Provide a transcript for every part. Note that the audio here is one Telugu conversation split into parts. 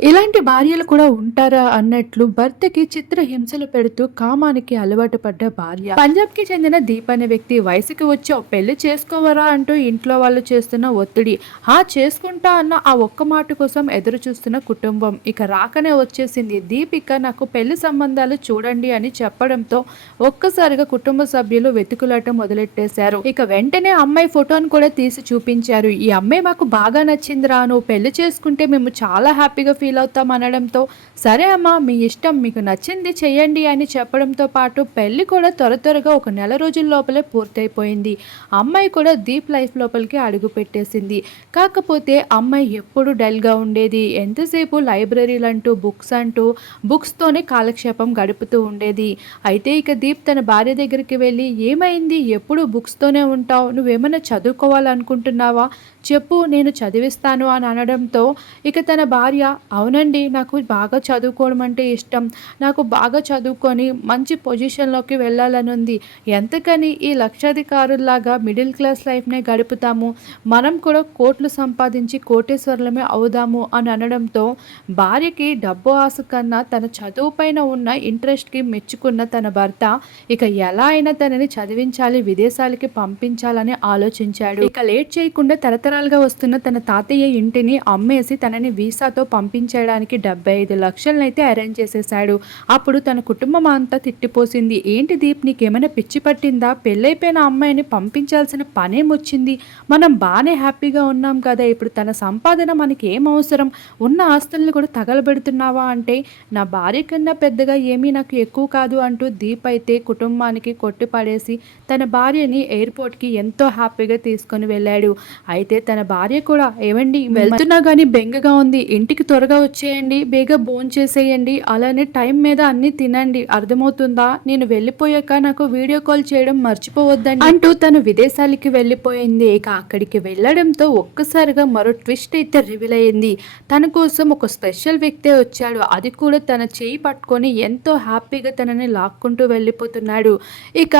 ఇలాంటి భార్యలు కూడా ఉంటారా అన్నట్లు భర్తకి చిత్ర హింసలు పెడుతూ కామానికి అలవాటు పడ్డ భార్య. పంజాబ్కి చెందిన దీప్ అనే వ్యక్తి వయసుకి వచ్చి పెళ్ళి చేసుకోవరా అంటూ ఇంట్లో వాళ్ళు చేస్తున్న ఒత్తిడి. ఆ చేసుకుంటా అన్న ఆ ఒక్క మాట కోసం ఎదురు చూస్తున్న కుటుంబం. ఇక రాకనే వచ్చేసింది. దీపిక నాకు పెళ్ళి సంబంధాలు చూడండి అని చెప్పడంతో ఒక్కసారిగా కుటుంబ సభ్యులు వెతుకులాట మొదలెట్టేశారు. ఇక వెంటనే అమ్మాయి ఫోటోను కూడా తీసి చూపించారు. ఈ అమ్మాయి మాకు బాగా నచ్చిందిరా నువ్వు పెళ్ళి చేసుకుంటే మేము చాలా హ్యాపీగా ఫీల్ అవుతాం అనడంతో సరే అమ్మా మీ ఇష్టం మీకు నచ్చింది చేయండి అని చెప్పడంతో పాటు పెళ్ళి కూడా త్వర త్వరగా ఒక నెల రోజుల లోపలే పూర్తయిపోయింది. అమ్మాయి కూడా దీప్ లైఫ్ లోపలికి అడుగు పెట్టేసింది. కాకపోతే అమ్మాయి ఎప్పుడు డల్గా ఉండేది. ఎంతసేపు లైబ్రరీలు అంటూ బుక్స్ అంటూ బుక్స్తోనే కాలక్షేపం గడుపుతూ ఉండేది. అయితే ఇక దీప్ తన భార్య దగ్గరికి వెళ్ళి ఏమైంది? ఎప్పుడు బుక్స్తోనే ఉంటావు? నువ్వేమైనా చదువుకోవాలనుకుంటున్నావా? చెప్పు నేను చదివిస్తాను అని అనడంతో ఇక తన భార్య అవునండి నాకు బాగా చదువుకోవడం అంటే ఇష్టం. నాకు బాగా చదువుకొని మంచి పొజిషన్లోకి వెళ్ళాలని ఉంది. ఎంతకని ఈ లక్షాధికారుల్లాగా మిడిల్ క్లాస్ లైఫ్నే గడుపుతాము? మనం కూడా కోట్లు సంపాదించి కోటేశ్వరులమే అవుదాము అని అనడంతో భార్యకి డబ్బు ఆశ కన్నా తన చదువు పైన ఉన్న ఇంట్రెస్ట్కి మెచ్చుకున్న తన భర్త ఇక ఎలా అయినా తనని చదివించాలి విదేశాలకి పంపించాలని ఆలోచించాడు. ఇక లేట్ చేయకుండా తరతర తరతరాలుగా వస్తున్న తన తాతయ్య ఇంటిని అమ్మేసి తనని వీసాతో పంపించేయడానికి డెబ్బై ఐదు లక్షలనైతే అరేంజ్ చేసేశాడు. అప్పుడు తన కుటుంబం అంతా తిట్టిపోసింది. ఏంటి దీప్ నీకేమైనా పిచ్చి పట్టిందా? పెళ్ళైపోయిన అమ్మాయిని పంపించాల్సిన పనేమొచ్చింది? మనం బాగానే హ్యాపీగా ఉన్నాం కదా ఇప్పుడు తన సంపాదన మనకి ఏం అవసరం? ఉన్న ఆస్తుల్ని కూడా తగలబెడుతున్నావా అంటే నా భార్య కన్నా పెద్దగా ఏమీ నాకు ఎక్కువ కాదు అంటూ దీప్ అయితే కుటుంబానికి కొట్టిపడేసి తన భార్యని ఎయిర్పోర్ట్కి ఎంతో హ్యాపీగా తీసుకొని వెళ్ళాడు. అయితే తన భార్య కూడా ఏమండి వెళ్తున్నా కానీ బెంగగా ఉంది ఇంటికి త్వరగా వచ్చేయండి బేగా భోన్ చేసేయండి అలానే టైం మీద అన్ని తినండి అర్థమవుతుందా? నేను వెళ్ళిపోయాక నాకు వీడియో కాల్ చేయడం మర్చిపోవద్దండి. అంటూ తను విదేశాలకి వెళ్ళిపోయింది. ఇక అక్కడికి వెళ్ళడంతో ఒక్కసారిగా మరో ట్విస్ట్ అయితే రివీల్ అయింది. తన కోసం ఒక స్పెషల్ వ్యక్తే వచ్చాడు. అది కూడా తన చేయి పట్టుకొని ఎంతో హ్యాపీగా తనని లాక్కుంటూ వెళ్ళిపోతున్నాడు. ఇక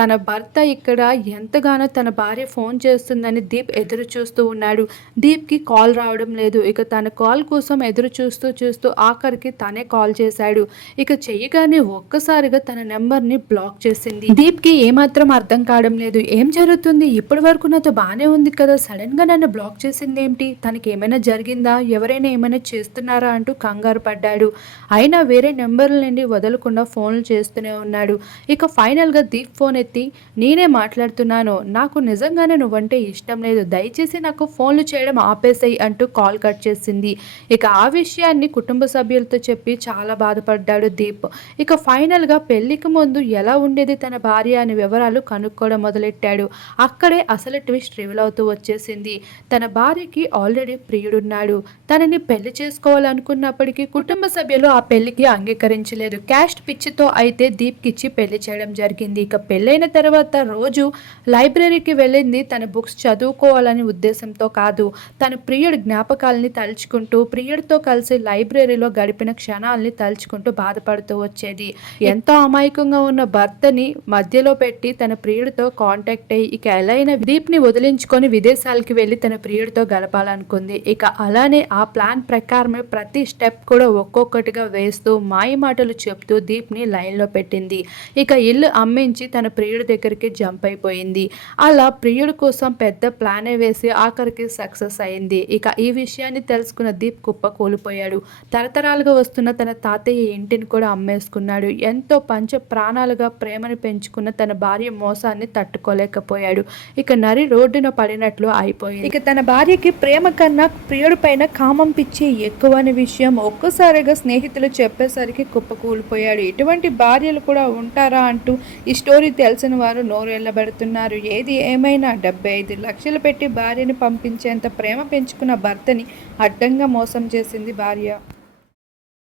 తన భర్త ఇక్కడ ఎంతగానో తన భార్య ఫోన్ చేస్తుందని దీప్ ఎదురు చూస్తూ ఉన్నాడు. దీప్కి కాల్ రావడం లేదు. ఇక తన కాల్ కోసం ఎదురు చూస్తూ చూస్తూ ఆఖరికి తనే కాల్ చేశాడు. ఇక చెయ్యగానే ఒక్కసారిగా తన నెంబర్ని బ్లాక్ చేసింది. దీప్కి ఏమాత్రం అర్థం కావడం లేదు. ఏం జరుగుతుంది? ఇప్పటి వరకు నాతో బాగానే ఉంది కదా. సడన్గా నన్ను బ్లాక్ చేసింది ఏంటి తనకి ఏమైనా జరిగిందా? ఎవరైనా ఏమైనా చేస్తున్నారా అంటూ కంగారు పడ్డాడు. అయినా వేరే నెంబర్ల నుండి వదలకుండా ఫోన్లు చేస్తూనే ఉన్నాడు. ఇక ఫైనల్గా దీప్ ఫోన్ ఎత్తి నేనే మాట్లాడుతున్నాను నాకు నిజంగానే నువ్వంటే ఇష్టం లేదు దయచేసి నాకు ఫోన్లు చేయడం ఆపేసాయి అంటూ కాల్ కట్ చేసింది. ఇక ఆ విషయాన్ని కుటుంబ సభ్యులతో చెప్పి చాలా బాధపడ్డాడు దీప్. ఇక ఫైనల్గా పెళ్ళికి ముందు ఎలా ఉండేది తన భార్య అనే వివరాలు కనుక్కోవడం మొదలెట్టాడు. అక్కడే అసలు ట్విస్ట్ రివీల్ అవుతూ వచ్చేసింది. తన భార్యకి ఆల్రెడీ ప్రియుడున్నాడు. తనని పెళ్ళి చేసుకోవాలనుకున్నప్పటికీ కుటుంబ సభ్యులు ఆ పెళ్ళికి అంగీకరించలేదు. క్యాస్ట్ పిచ్చితో అయితే దీప్కి ఇచ్చి పెళ్ళి చేయడం జరిగింది. ఇక పెళ్ళైన తర్వాత రోజు లైబ్రరీకి వెళ్ళింది. తన బుక్స్ చదువుకోవాలని ఉద్దేశంతో కాదు. తన ప్రియుడి జ్ఞాపకాలని తలుచుకుంటూ ప్రియుడితో కలిసి లైబ్రరీలో గడిపిన క్షణాలని తలుచుకుంటూ బాధపడుతూ వచ్చేది. ఎంతో అమాయకంగా ఉన్న భర్తని మధ్యలో పెట్టి తన ప్రియుడితో కాంటాక్ట్ అయ్యి ఇక ఎలా అయినా దీప్ని వదిలించుకొని విదేశాలకి వెళ్ళి తన ప్రియుడితో గడపాలనుకుంది. ఇక అలానే ఆ ప్లాన్ ప్రకారమే ప్రతి స్టెప్ కూడా ఒక్కొక్కటిగా వేస్తూ మాయ మాటలు చెప్తూ దీప్ని లైన్లో పెట్టింది. ఇక ఇల్లు అమ్మించి తన ప్రియుడి దగ్గరికి జంప్ అయిపోయింది. అలా ప్రియుడి కోసం పెద్ద ప్లానే వేసి ఆఖరికి సక్సెస్ అయింది. ఇక ఈ విషయాన్ని తెలుసుకున్న దీప్ కుప్ప కూలిపోయాడు. తరతరాలుగా వస్తున్న తన తాతయ్య ఇంటిని కూడా అమ్మేసుకున్నాడు. ఎంతో పంచ ప్రాణాలుగా ప్రేమను పెంచుకున్న తన భార్య మోసాన్ని తట్టుకోలేకపోయాడు. ఇక నరి రోడ్డున పడినట్లు అయిపోయింది. ఇక తన భార్యకి ప్రేమ కన్నా ప్రియుడి పైన కామం పిచ్చి ఎక్కువ అనే విషయం ఒక్కసారిగా స్నేహితులు చెప్పేసరికి కుప్పకూలిపోయాడు ఇటువంటి భార్యలు కూడా ఉంటారా అంటూ ఈ స్టోరీ తెలిసిన వారు నోరు ఎల్లబెడుతున్నారు ఏది ఏమైనా డెబ్బై ఐదు లక్షలు పెట్టి భార్యని పంపించేంత ప్రేమ పెంచుకున్న భర్తని అడ్డంగా మోసం చేసింది భార్య.